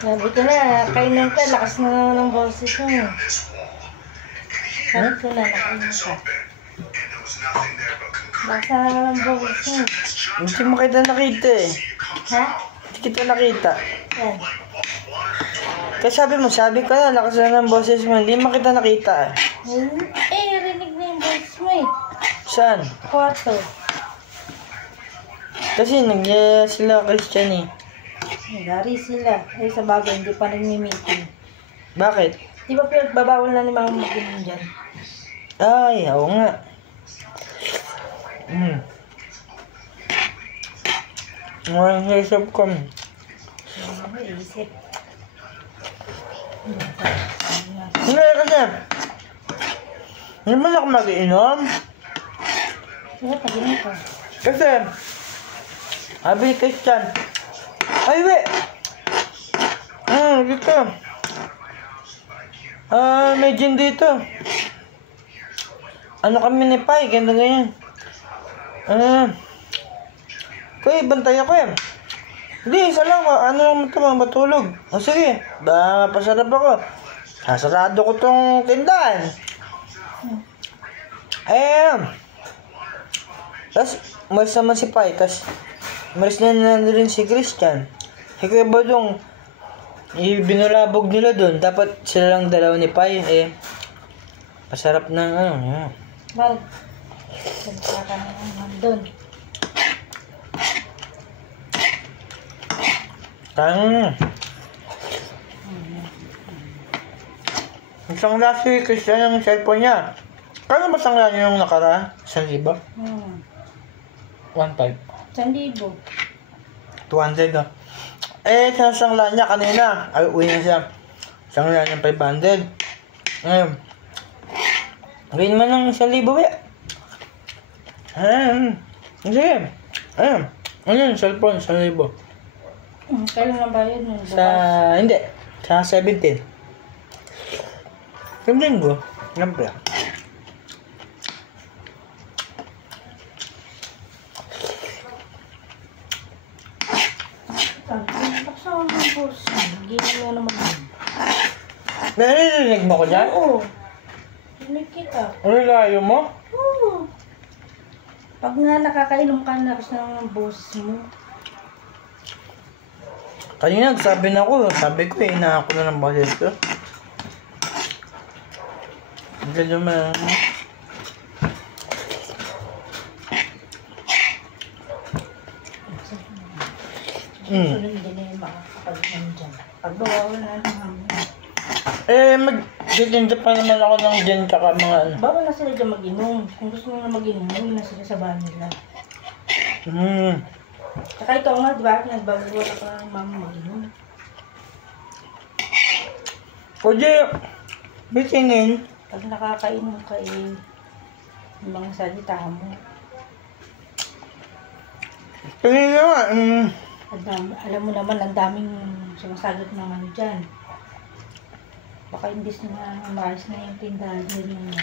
Sabi ko na, kainan ka, lakas na naman ang boses mo. Sabi ko na, nakainan ka. Lakas na naman ang boses mo. Hindi mo kita nakita eh. Ha? Hindi kita nakita. Yan. Kaya sabi ko na, lakas na ng boses mo. Hindi mo kita nakita eh. Rinig na yung boses mo eh. Saan? Kwarto. Kasi sila Christian eh. Nagari sila. Ay sa bagay, hindi pa nag-meeting. Bakit? Di ba pinagbabawal na ni Mama mag-inom dyan? Ay, oo nga. Walang isip ko. Ano isip? Hindi kasi. Hindi mo na ako mag-inom. Kaya pag-inom ka. Kasi, sabi ni Christian, ay, we! Dito. May gin dito. Ano kami ni Pai, ganda ganyan. Kuya, bantay ako eh. Hindi, isa lang. Ano lang ito, matulog. O sige, pasarap ako. Sasarado ko tong tindahan. Tapos, umalis naman si Pai. Tapos, umalis na rin si Christian. Kaya ba dong binulabog nila doon? Dapat sila lang dalawa ni Pai. Pasarap ng ano. Yan. Mal, salita ka naman doon. Sangla si Christian yung cellphone niya. Kano ba sangla niya yung nakaraan? 1,000? 1,500. 1,000. 200 ah. Sinasangla niya kanina. Ay, uwi na siya. Sangla niya 500. Ngayon. Gawin man ng 1,000 ba? Sige. Ayun, cellphone, 1,000. Kailan lang ba yun? Hindi. Sa 17. Yung linggo. Siyempre. Baksa ang boses mo. Gini mo naman yun. Narinig mo ko dyan? Oo. Rinig kita. Layo mo? Oo. Pag nga nakakainom ka, lakas na ng boses mo. Kanina sabi ko ina ako na ng boses ko. Hindi naman. Hindi na yung makakapag-inom dyan. Pagbawaw na naman. Magtitinda pa naman ako ng gin tsaka mga ano. Bawal na sila dyan mag-inom. Kung gusto nyo na mag-inom, huwag na sila sa bahay nila. Saka ikaw nga, di ba? Nagbawal ka ng mama mag-inom. Pwede, bitinin. Pag nakakainom ka yung mga salita mo. Pwede naman. Alam mo naman, ang daming sumasagot ng ano dyan. Baka imbis na maayos na yung tindahan din yung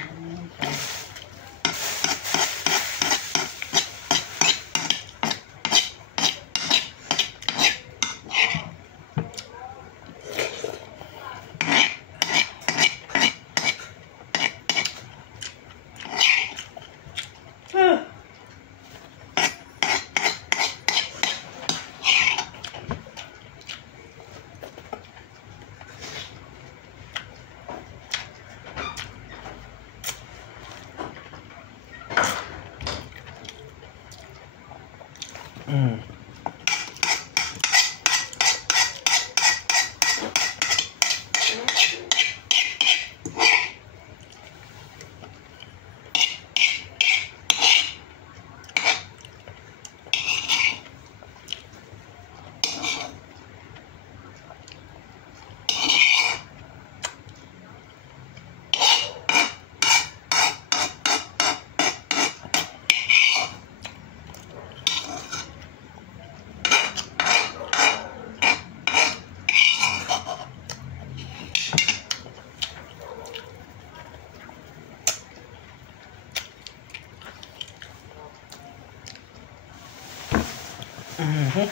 Mhm.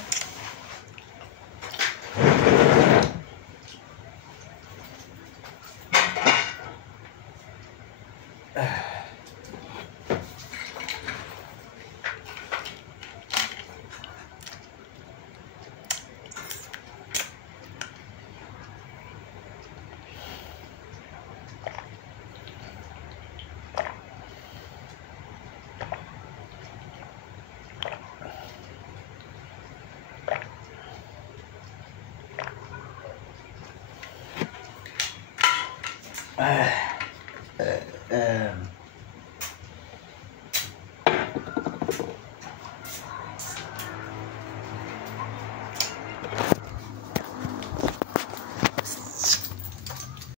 Ah,